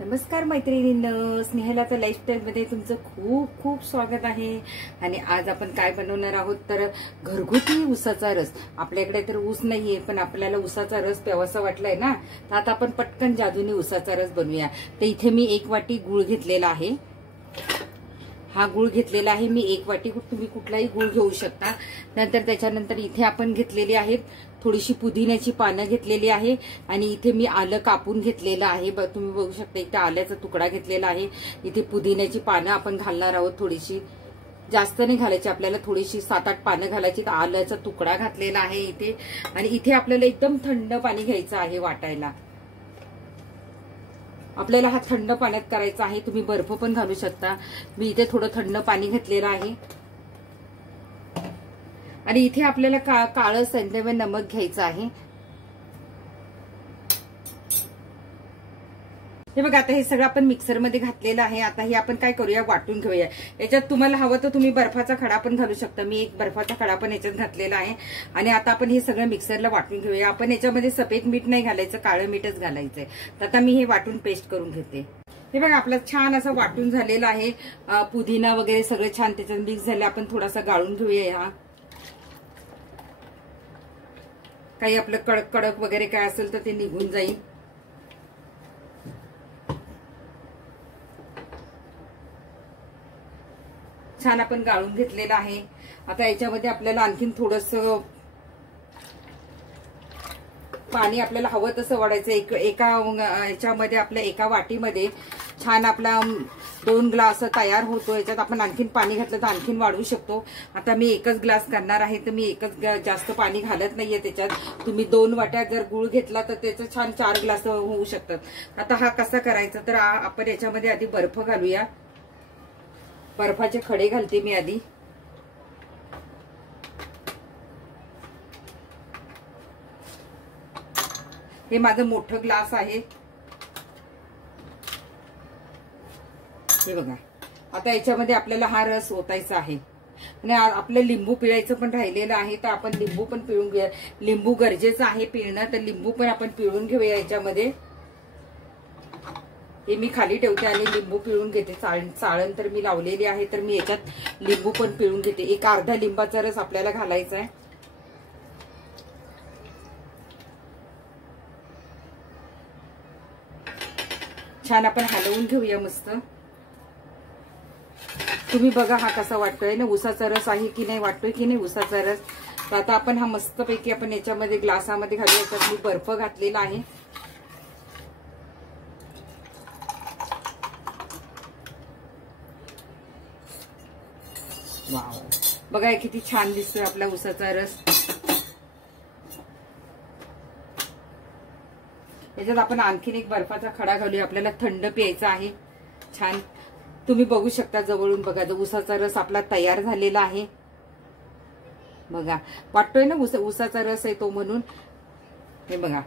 नमस्कार मैत्रिणींनो, स्नेहलता लाईफस्टाईल मध्ये तुमचं खूप खूप स्वागत आहे। आणि आज आपण काय बनवणार आहोत तर घरगुती ऊसाचा रस। आपल्याकडे तर ऊस नाहीये, पण आपल्याला ऊसाचा रस प्यावासा वाटलाय ना, तर आता आपण पटकन जादूने ऊसाचा रस बनवूया। तर इथे मी 1 वाटी गूळ घेतलेला आहे। हा गूळ घेतलेला आहे मी 1 वाटी, तुम्ही कुठलाही गूळ घेऊ शकता। नंतर त्याच्यानंतर इथे आपण घेतलेली आहेत थोडीशी पुदिन्याची पानं घेतलेली आहे आणि इथे मी आलं कापून घेतलेलं आहे। तुम्ही बघू शकता इथे आल्याचा तुकडा घेतलेला आहे। इथे पुदिन्याची पानं आपण घालणार आहोत, थोडीशी जास्त नाही घालायची आपल्याला, थोडीशी 7-8 पानं घालायची। आल्याचा तुकडा घातलेला आहे इथे। आणि इथे आपल्याला एकदम थंड पाणी घ्यायचं आहे वाटायला। आपल्याला हा थंड पाण्यात करायचा आहे, तुम्ही बर्फ पण घालू शकता। मी इथे थोडं थंड पाणी घेतलेलं आहे। आणि इथे आपल्याला काळं संदेव नमक घ्यायचं आहे। हे बघा, आता हे सगळं आपण मिक्सर मध्ये घातलेलं आहे। आता हे आपण काय करूया, वाटून घेऊया। याच्यात तुम्हाला हवं तर तुम्ही बर्फाचा खडा पण घालू शकता। मी एक बर्फाचा खडा पण याच्यात घातलेला आहे। आणि आता आपण हे सगळं मिक्सरला वाटून घेऊया। आपण याच्यामध्ये सफेद मीठ नाही घालायचं, काळं मीठच घालायचंय। तर आता मी हे वाटून पेस्ट करून घेते। हे बघा, आपलं छान असं वाटून झालेलं आहे। पुदिना वगैरे सगळं छान त्याच्यात मिक्स झालं। आपण थोडासा गाळून घेऊया। हा काही आपलं कडक कडक वगैरे काय असेल तर ते निघून जाईल। छान आपण गाळून घेतलेलं आहे। आता याच्यामध्ये आपल्याला आणखीन थोडंसं पाणी आपल्याला हवं तसं वाढायचं। एका याच्यामध्ये आपल्या एका वाटीमध्ये छान आपला 2 ग्लास तयार होतो। याच्यात आपण आणखीन पाणी घातलं तर आणखीन वाढवू शकतो। आता मी 1च ग्लास करणार आहे, तर मी एकच जास्त पाणी घालत नाहीये त्याच्यात। तुम्ही 2 वाट्या जर गुळ घेतला तर त्याचं छान 4 ग्लास होऊ शकतात। आता हा कसा करायचा, तर आपण याच्यामध्ये आधी बर्फ घालूया। बर्फाचे खडे घालते मी आधी। हे माझं मोठं ग्लास आहे। हे बघा, आता याच्यामध्ये आपल्याला हा रस ओतायचा आहे। आणि आपलं लिंबू पिळायचं पण राहिलेलं आहे, तर आपण लिंबू पण पिळून घेऊया। लिंबू गरजेचं आहे पिळणं, तर लिंबू पण आपण पिळून घेऊया याच्यामध्ये। हे मी खाली ठेवते आणि लिंबू पिळून घेते। चाळण तर मी लावलेली आहे, तर मी याच्यात लिंबू पण पिळून घेते। एक अर्धा लिंबाचा रस आपल्याला घालायचा आहे। छान आपण हलवून घेऊया मस्त। तुम्ही बघा हा कसा वाटतोय ना, ऊसाचा रस आहे की नाही, वाटतोय की नाही ऊसाचा रस। तर आता आपण हा मस्तपैकी आपण याच्यामध्ये ग्लासामध्ये घालूया। याच्यात मी बर्फ घातलेला आहे। वाव, बघा किती छान दिसतोय आपला ऊसाचा रस। याच्यात आपण आणखीन एक बर्फाचा खडा घालूया। आपल्याला थंड प्यायचा आहे छान। तुम्ही बघू शकता जवळून, बघा ऊसाचा रस आपला तयार झालेला आहे। बघा, वाटतोय ना ऊसाचा रस आहे तो म्हणून। हे बघा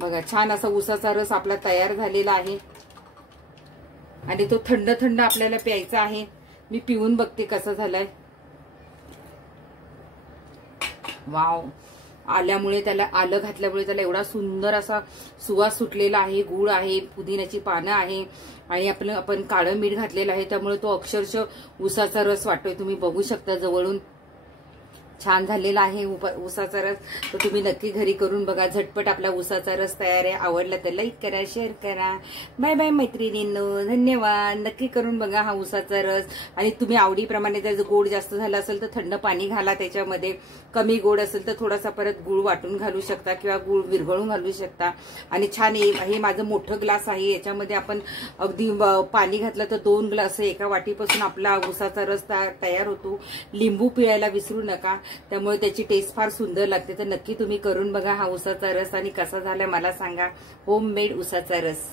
बघा, छान असा ऊसाचा रस आपला तयार झालेला आहे। आणि तो थंड थंड आपल्याला प्यायचा आहे। मी पिऊन बघते कसा झालाय। वाव, आल्यामुळे त्याला आलं घातल्यामुळे त्याला एवढा सुंदर असा सुवास सुटलेला आहे। गूळ आहे, पुदिन्याची पानं आहे आणि आपण काळं मीठ घातलेलं आहे, त्यामुळे तो अक्षरशः ऊसाचा रस वाटतोय। तुम्ही बघू शकता जवळून, छान झालेला आहे ऊसाचा रस। तर तुम्ही नक्की घरी करून बघा। झटपट आपला ऊसाचा रस तयार आहे। आवडला तर लाईक करा, शेअर करा। बाय बाय मैत्रिणींनो, धन्यवाद। नक्की करून बघा हा ऊसाचा रस। आणि तुम्ही आवडीप्रमाणे जर गोड जास्त झाला असेल तर थंड पाणी घाला त्याच्यामध्ये। कमी गोड असेल तर थोडासा परत गूळ वाटून घालू शकता किंवा गूळ विरघळून घालू शकता। आणि छान हे माझं मोठं ग्लास आहे, याच्यामध्ये आपण अगदी पाणी घातलं तर 2 ग्लास एका वाटीपासून आपला ऊसाचा रस तयार होतो। लिंबू पिळायला विसरू नका, त्यामुळे त्याची टेस्ट फार सुंदर लागते। तर नक्की तुम्ही करून बघा हा ऊसाचा रस आणि कसा झाला मला सांगा। होममेड ऊसाचा रस।